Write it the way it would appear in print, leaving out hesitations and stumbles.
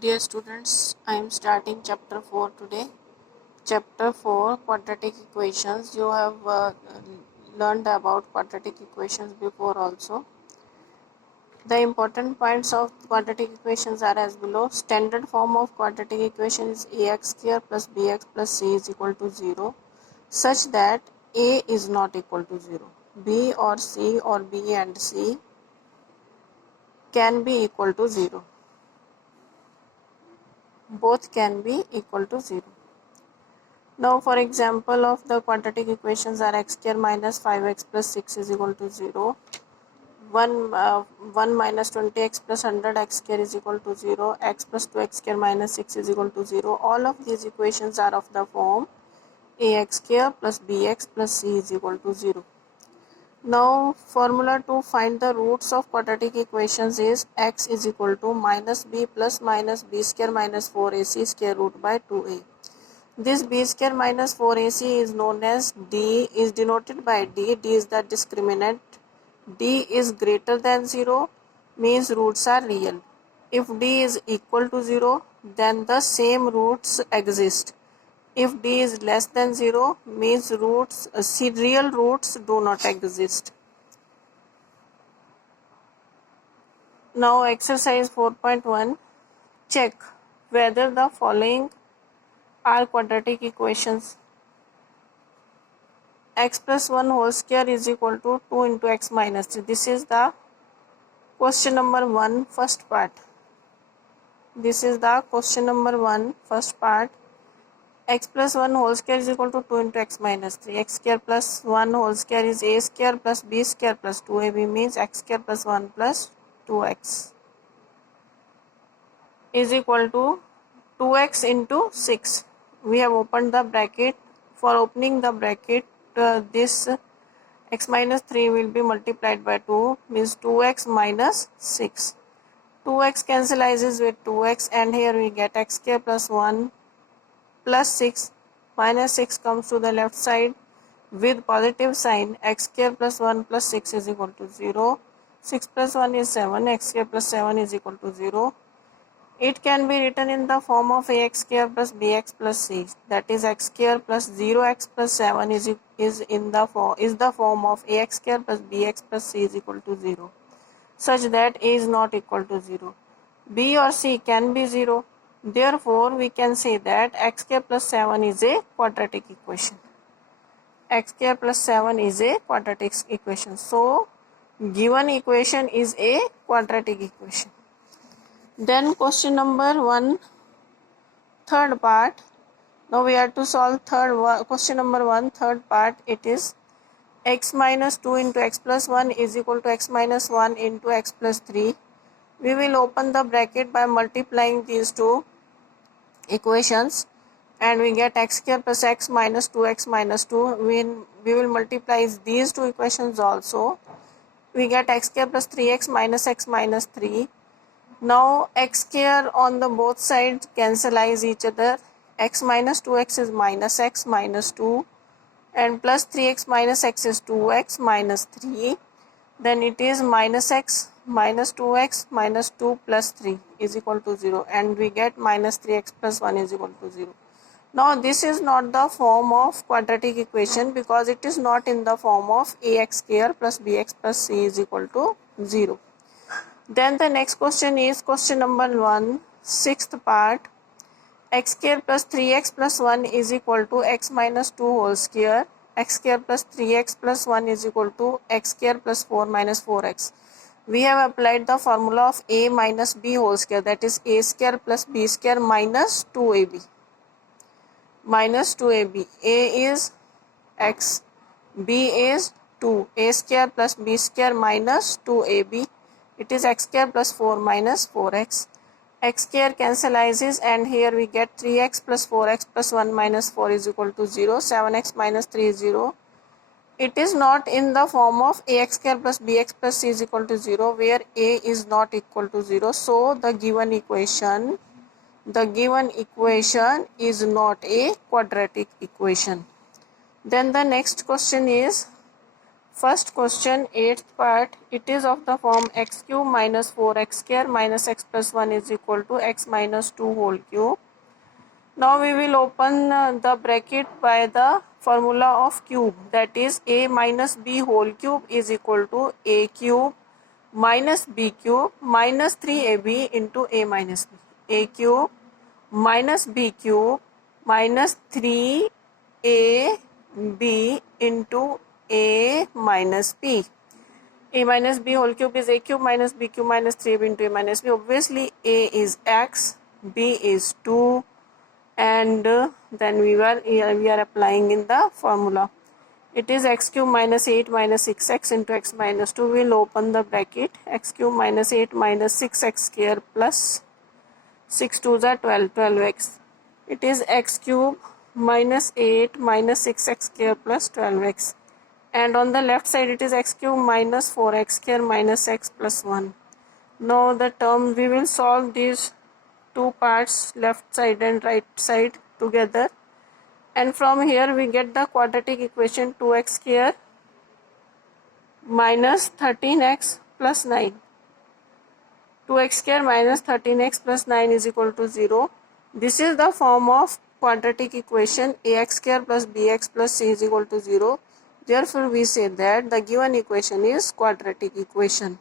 Dear students, I am starting chapter 4 today. Chapter 4 Quadratic Equations. You have learned about quadratic equations before also. The important points of quadratic equations are as below. Standard form of quadratic equation is ax square plus bx plus c is equal to 0 such that a is not equal to 0. B or c or b and c can be equal to 0. Both can be equal to 0. Now, for example of the quadratic equations are x square minus 5x plus 6 is equal to 0. 1 minus 20x plus 100x square is equal to 0. X plus 2x square minus 6 is equal to 0. All of these equations are of the form ax square plus bx plus c is equal to 0. Now, formula to find the roots of quadratic equations is x is equal to minus b plus minus b square minus 4ac square root by 2a. This b square minus 4ac is known as d, is denoted by d. D is the discriminant. D is greater than 0 means roots are real. If d is equal to 0, then the same roots exist. If d is less than 0 means real roots do not exist. Now exercise 4.1. Check whether the following are quadratic equations. X plus 1 whole square is equal to 2 into x minus 3. This is the question number 1 first part. This is the question number 1 first part. X plus 1 whole square is equal to 2 into x minus 3. X square plus 1 whole square is a square plus b square plus 2ab means x square plus 1 plus 2x is equal to 2x into 6. We have opened the bracket. For opening the bracket, this x minus 3 will be multiplied by 2 means 2x minus 6. 2x cancels with 2x and here we get x square plus 1 plus 6 minus 6 comes to the left side with positive sign. X square plus 1 plus 6 is equal to 0. 6 plus 1 is 7. X square plus 7 is equal to 0. It can be written in the form of ax square plus bx plus c. That is x square plus 0x plus 7 is the form of ax square plus bx plus c is equal to 0, such that a is not equal to 0. B or c can be 0. Therefore, we can say that x square plus 7 is a quadratic equation. X square plus 7 is a quadratic equation. So, given equation is a quadratic equation. Then question number 1, third part. Now we have to solve question number 1, third part. It is x minus 2 into x plus 1 is equal to x minus 1 into x plus 3. We will open the bracket by multiplying these two equations and we get x square plus x minus 2x minus 2. We will multiply these two equations also. We get x square plus 3x minus x minus 3. Now x square on the both sides cancelize each other. X minus 2x is minus x minus 2 and plus 3x minus x is 2x minus 3. Then it is minus x minus 2x minus 2 plus 3 is equal to 0 and we get minus 3x plus 1 is equal to 0. Now this is not the form of quadratic equation because it is not in the form of ax square plus bx plus c is equal to 0. Then the next question is question number 1, sixth part. X square plus 3x plus 1 is equal to x minus 2 whole square. X square plus 3x plus 1 is equal to x square plus 4 minus 4x. We have applied the formula of a minus b whole square, that is a square plus b square minus 2ab. Minus 2ab. A is x, b is 2. A square plus b square minus 2ab. It is x square plus 4 minus 4x. X square cancels and here we get 3x plus 4x plus 1 minus 4 is equal to 0. 7x minus 3 is 0. It is not in the form of ax square plus bx plus c is equal to 0 where a is not equal to 0. So the given equation is not a quadratic equation. Then the next question is First question, 8th part, it is of the form x cube minus 4x square minus x plus 1 is equal to x minus 2 whole cube. Now we will open the bracket by the formula of cube, that is a minus b whole cube is equal to a cube minus b cube minus 3ab into a minus b. A cube minus b cube minus 3ab into a minus b. A minus b whole cube is a cube minus b cube minus 3ab into a minus b. Obviously a is x, b is 2, and then we are applying in the formula. It is x cube minus 8 minus 6x into x minus 2. We will open the bracket. X cube minus 8 minus 6x square plus 6 2s are 12, 12x. It is x cube minus 8 minus 6x square plus 12x. And on the left side it is x cube minus 4x square minus x plus 1. Now the term, we will solve these two parts, left side and right side together, and from here we get the quadratic equation 2x square minus 13x plus 9. 2x square minus 13x plus 9 is equal to 0. This is the form of quadratic equation ax square plus bx plus c is equal to 0. Therefore we say that the given equation is quadratic equation.